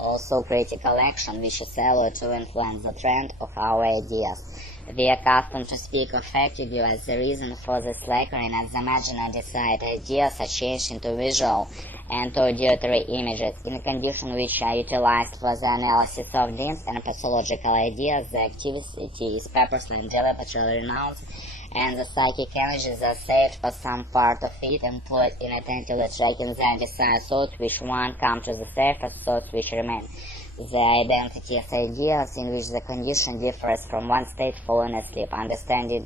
Also critical action, which is allowed to influence the trend of our ideas. We are accustomed to speak of fact to give us the reason for this lacking, as imagine and decide ideas are changed into visual and auditory images. In conditions which are utilized for the analysis of dreams and pathological ideas, the activity is purposely and deliberately renounced, and the psychic energies are saved for some part of it, employed in attentively tracking the undesired thoughts which one come to the surface, thoughts which remain. The identity of ideas in which the condition differs from one state following a sleep. Understanding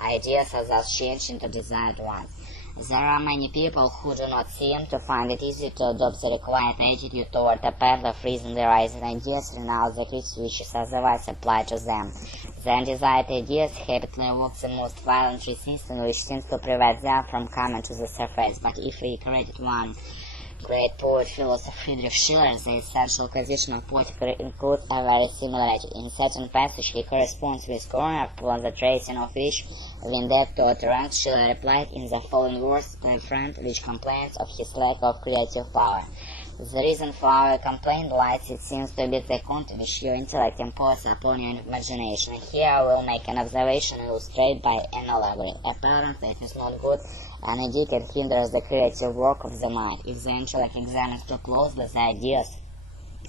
ideas are thus changed into desired ones. There are many people who do not seem to find it easy to adopt the required attitude toward a path of reason. The rising ideas renounce the critics which is otherwise applied to them. The undesired ideas habitually evoke the most violent resistance, which seems to prevent them from coming to the surface. But if we credit one great poet, philosopher Friedrich Schiller, the essential condition of poetry includes a very similarity. In certain passage he corresponds with Corner, upon the tracing of which, when that to utterance, Schiller replied in the following words to a friend which complains of his lack of creative power. The reason for our complaint lies, it seems, to be the count which your intellect imposes upon your imagination. Here I will make an observation illustrated by an allegory. Apparently it is not good, and indeed it hinders the creative work of the mind. If the intellect examines too closely the ideas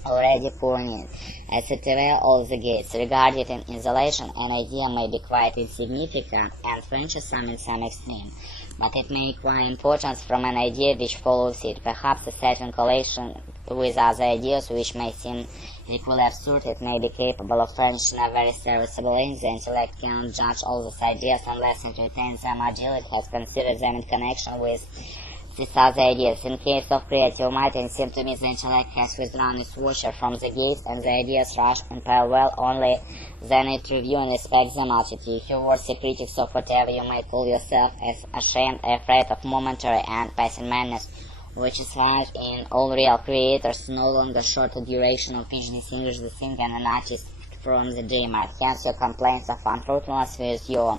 already pouring in, as it were, all the gates. Regarded in isolation, an idea may be quite insignificant and venturesome in some extreme, but it may acquire importance from an idea which follows it. Perhaps a certain collation with other ideas which may seem equally absurd, it may be capable of furnishing a very serviceable end. The intellect cannot judge all these ideas unless it retains them until it has considered them in connection with these other ideas. In case of creative might, it seems to me the intellect has withdrawn its watcher from the gates, and the ideas rush in parallel only then it review and inspect the multitude. If you worthy critics of whatever you may call yourself, as ashamed, afraid of momentary and passing madness, which is found in all real creators, no longer short of duration of which distinguish the thinker and an artist from the dreamer. Hence your complaints of unfruitfulness with your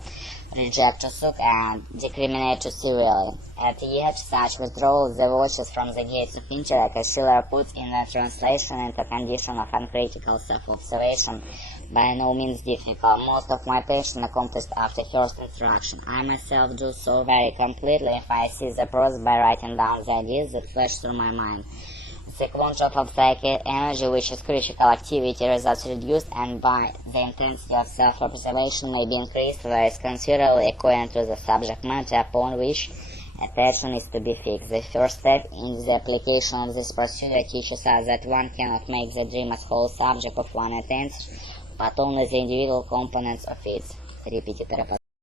reject to suck and discriminate to severely. At yet such withdrawal the watches from the gates of intellect, as Schiller puts in a translation into condition of uncritical self-observation, by no means difficult. Most of my patients accomplished after first instruction. I myself do so very completely if I see the process by writing down the ideas that flash through my mind. The quantity of psychic energy, which is critical activity, results reduced, and by the intensity of self-observation may be increased, whereas considerably according to the subject matter upon which attention is to be fixed. The first step in the application of this procedure teaches us that one cannot make the dreamer's whole subject of one attention, but only the individual components of it. Репетиторы.